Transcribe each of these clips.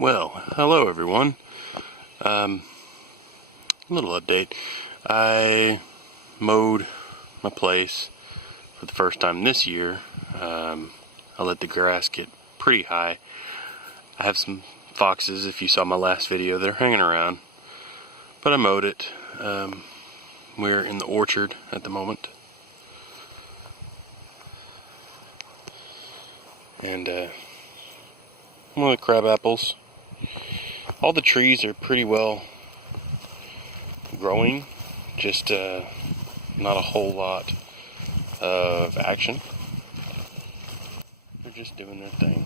Well, hello everyone. Little update. I mowed my place for the first time this year. I let the grass get pretty high. I have some foxes, if you saw my last video, they're hanging around. But I mowed it. We're in the orchard at the moment. And one of the crab apples. All the trees are pretty well growing, just not a whole lot of action. They're just doing their thing.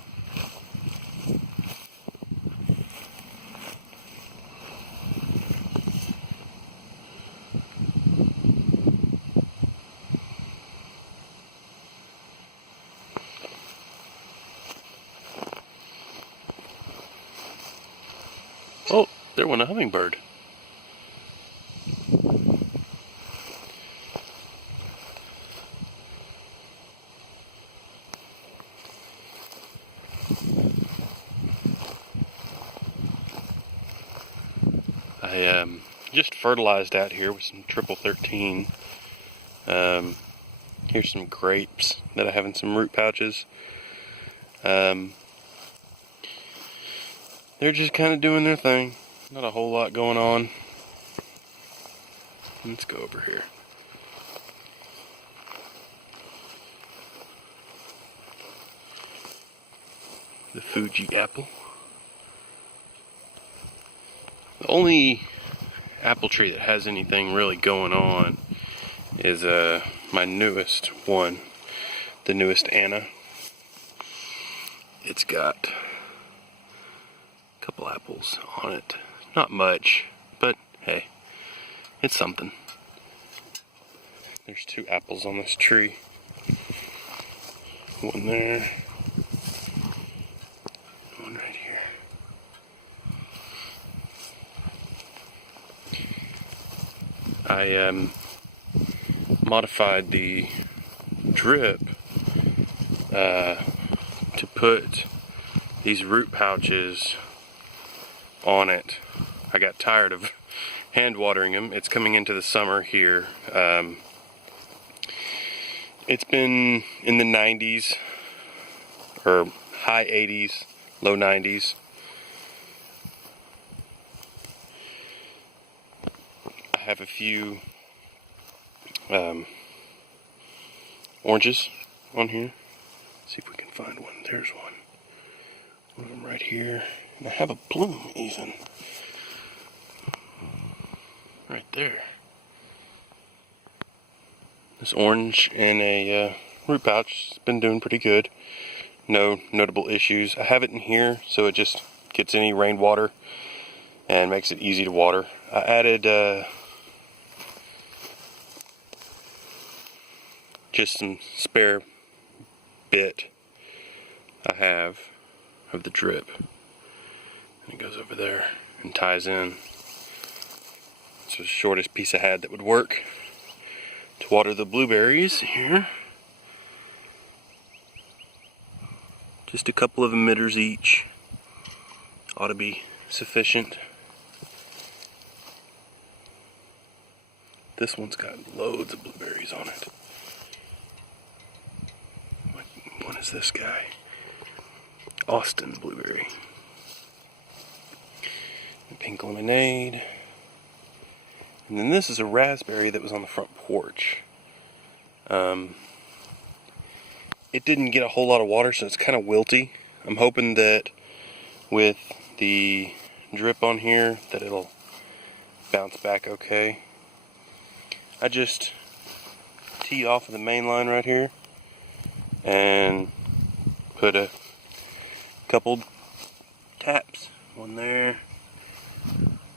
Oh, there went a hummingbird. I just fertilized out here with some triple 13. Here's some grapes that I have in some root pouches. They're just kind of doing their thing. Not a whole lot going on. Let's go over here. The Fuji apple. The only apple tree that has anything really going on is my newest one, the newest Anna. It's got a couple apples on it. Not much, but hey, it's something. There's 2 apples on this tree. One there. One right here. I modified the drip to put these root pouches on it. I got tired of hand watering them. It's coming into the summer here. It's been in the 90s or high 80s, low 90s. I have a few oranges on here. Let's see if we can find one. There's one. One of them right here. And I have a bloom even. Right there. This orange in a root pouch has been doing pretty good. No notable issues. I have it in here so it just gets any rainwater and makes it easy to water. I added just some spare bit I have of the drip. And it goes over there and ties in. This was the shortest piece I had that would work to water the blueberries here. Just a couple of emitters each ought to be sufficient. This one's got loads of blueberries on it. What one is this guy? Austin blueberry. Pink lemonade. And then this is a raspberry that was on the front porch. It didn't get a whole lot of water, so it's kind of wilty. I'm hoping that with the drip on here that it'll bounce back okay. I just teed off of the main line right here and put a couple taps. One there,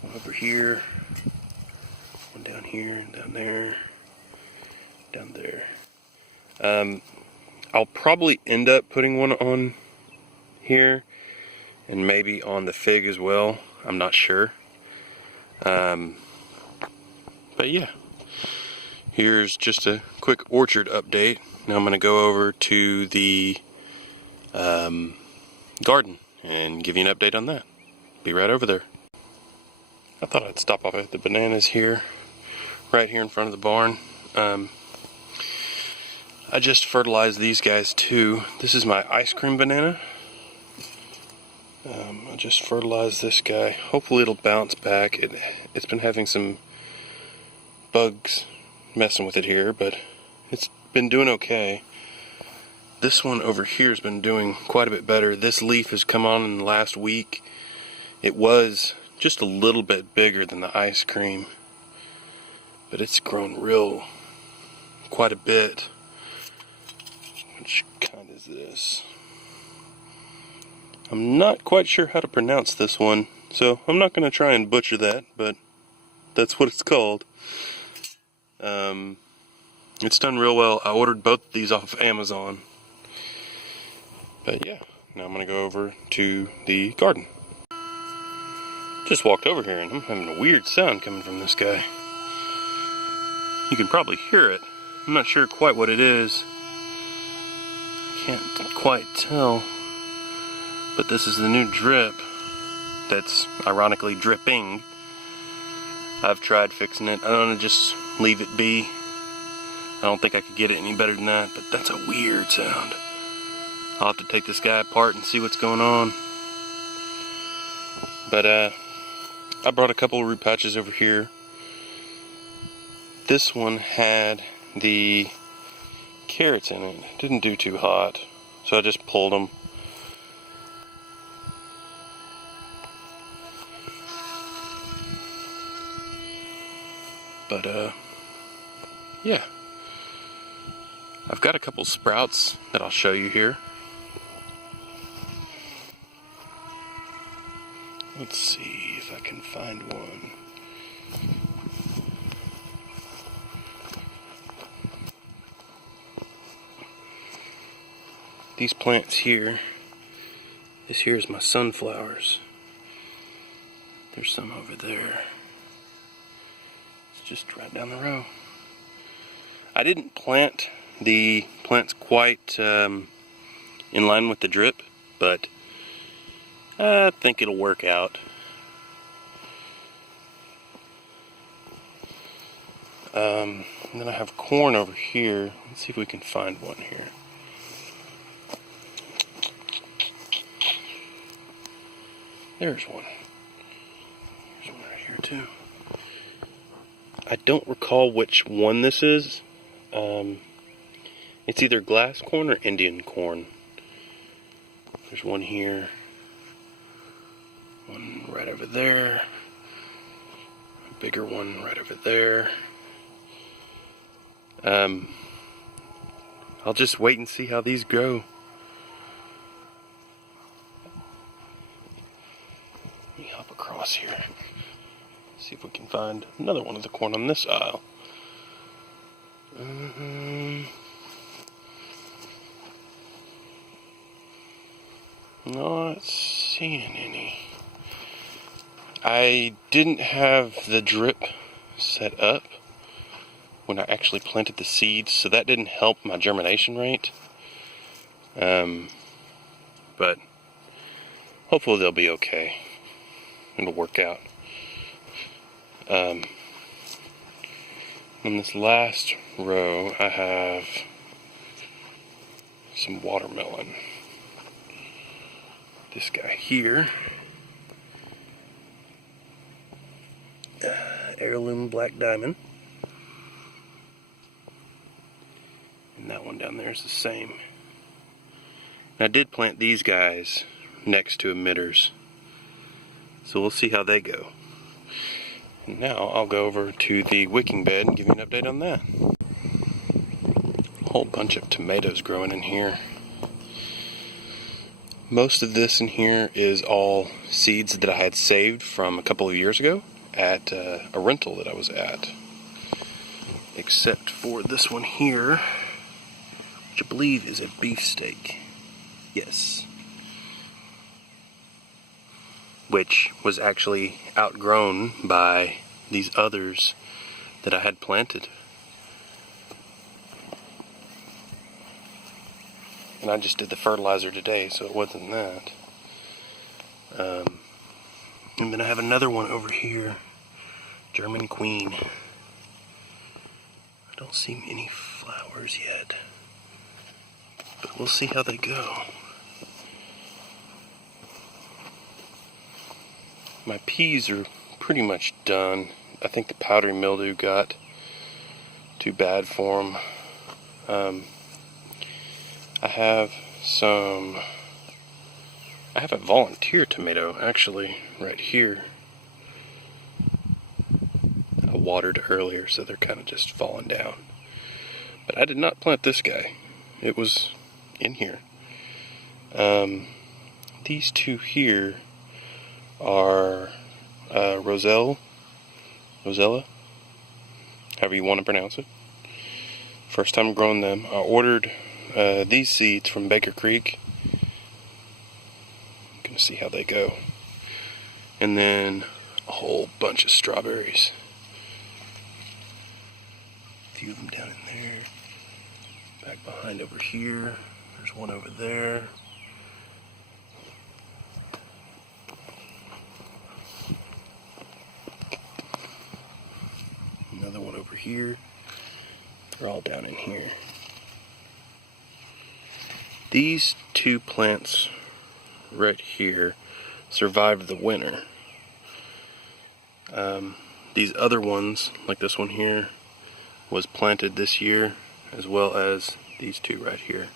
one over here, one down here, and down there, down there. I'll probably end up putting one on here and maybe on the fig as well. I'm not sure. But yeah, here's just a quick orchard update. Now I'm going to go over to the garden and give you an update on that. be right over there. I thought I'd stop off at the bananas here, right here in front of the barn. I just fertilized these guys too. This is my ice cream banana. I just fertilized this guy. Hopefully it'll bounce back. It's been having some bugs messing with it here, but it's been doing okay. This one over here has been doing quite a bit better. This leaf has come on in the last week. It was just a little bit bigger than the ice cream, but it's grown quite a bit. Which kind is this? I'm not quite sure how to pronounce this one, so I'm not going to try and butcher that, but that's what it's called. It's done real well. I ordered both of these off of Amazon. But yeah, now I'm going to go over to the garden. Just walked over here and I'm having a weird sound coming from this guy. You can probably hear it. I'm not sure quite what it is. I can't quite tell. But this is the new drip that's ironically dripping. I've tried fixing it. I don't want to just leave it be. I don't think I could get it any better than that, but that's a weird sound. I'll have to take this guy apart and see what's going on. But I brought a couple of root patches over here. This one had the carrots in it. It didn't do too hot, so I just pulled them. But yeah, I've got a couple sprouts that I'll show you here. Let's see if I can find one. These plants here, this here is my sunflowers. There's some over there. It's just right down the row. I didn't plant the plants quite in line with the drip, but I think it'll work out. And then I have corn over here. Let's see if we can find one here. There's one. There's one right here too. I don't recall which one this is. It's either glass corn or Indian corn. There's one here. One right over there. A bigger one right over there. I'll just wait and see how these grow. Let me hop across here. See if we can find another one of the corn on this aisle. Not seeing any. I didn't have the drip set up when I actually planted the seeds, so that didn't help my germination rate. But hopefully they'll be okay. It'll work out. In this last row, I have some watermelon. This guy here, heirloom black diamond, and that one down there is the same. And I did plant these guys next to emitters, so we'll see how they go. And now I'll go over to the wicking bed and give you an update on that. A whole bunch of tomatoes growing in here. Most of this in here is all seeds that I had saved from a couple of years ago at a rental that I was at. Except for this one here, which I believe is a beefsteak. Yes. Which was actually outgrown by these others that I had planted. And I just did the fertilizer today, so it wasn't that. And then I have another one over here, German Queen. I don't see any flowers yet, but we'll see how they go. My peas are pretty much done. I think the powdery mildew got too bad for them. I have a volunteer tomato actually right here. I watered earlier, so they're kind of just falling down. But I did not plant this guy. It was in here. These two here are Rosella, however you want to pronounce it. First time growing them. I ordered these seeds from Baker Creek. I'm gonna see how they go. And then a whole bunch of strawberries. A few of them down in there. Back behind over here. There's one over there. Another one over here. They're all down in here. These two plants right here survived the winter. These other ones, like this one here, was planted this year, as well as these two right here.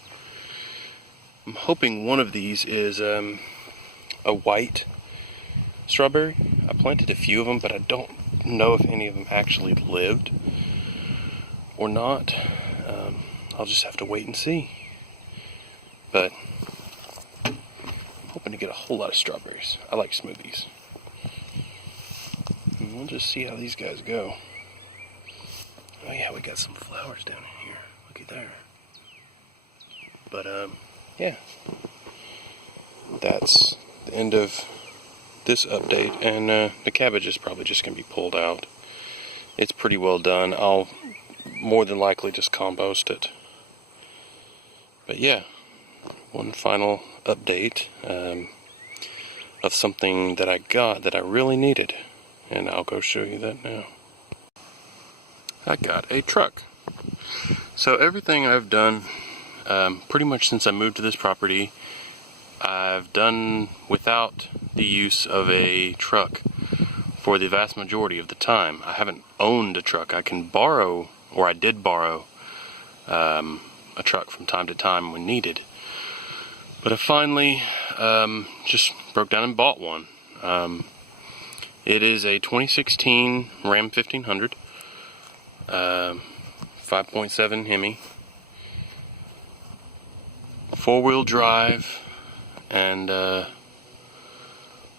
I'm hoping one of these is a white strawberry. I planted a few of them, but I don't know if any of them actually lived or not. I'll just have to wait and see. But I'm hoping to get a whole lot of strawberries. I like smoothies. And we'll just see how these guys go. Oh yeah, we got some flowers down in here. Looky there. But yeah. That's the end of this update, and the cabbage is probably just going to be pulled out. It's pretty well done. I'll more than likely just compost it. But yeah, one final update of something that I got that I really needed, and I'll go show you that now. I got a truck. So everything I've done pretty much since I moved to this property, I've done without the use of a truck for the vast majority of the time. I haven't owned a truck. I can borrow, or I did borrow, a truck from time to time when needed. But I finally just broke down and bought one. It is a 2016 Ram 1500, 5.7 Hemi, 4-wheel drive, and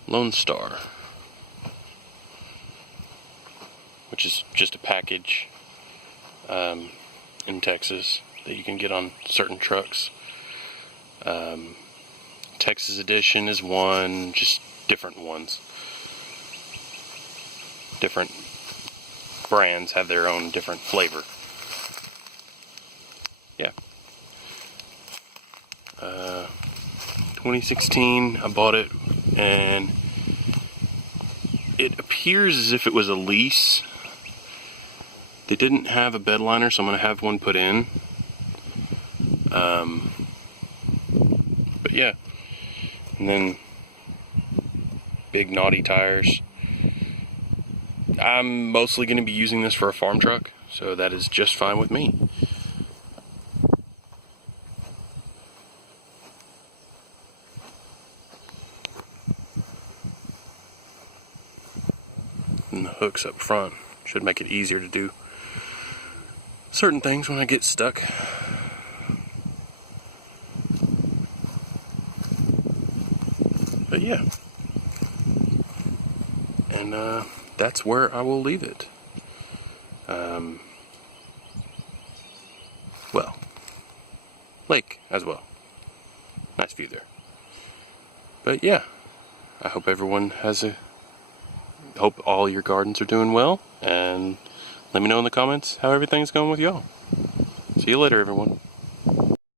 Lone Star, which is just a package in Texas that you can get on certain trucks. Texas Edition is one, just different ones. Different brands have their own different flavor. Yeah. 2016, I bought it, and it appears as if it was a lease. They didn't have a bed liner, so I'm going to have one put in. But yeah. And then big naughty tires. I'm mostly going to be using this for a farm truck, so that is just fine with me. And the hooks up front should make it easier to do certain things when I get stuck. But yeah. And that's where I will leave it. Well, lake as well. Nice view there. But yeah, I hope everyone hope all your gardens are doing well, and let me know in the comments how everything's going with y'all. See you later, everyone.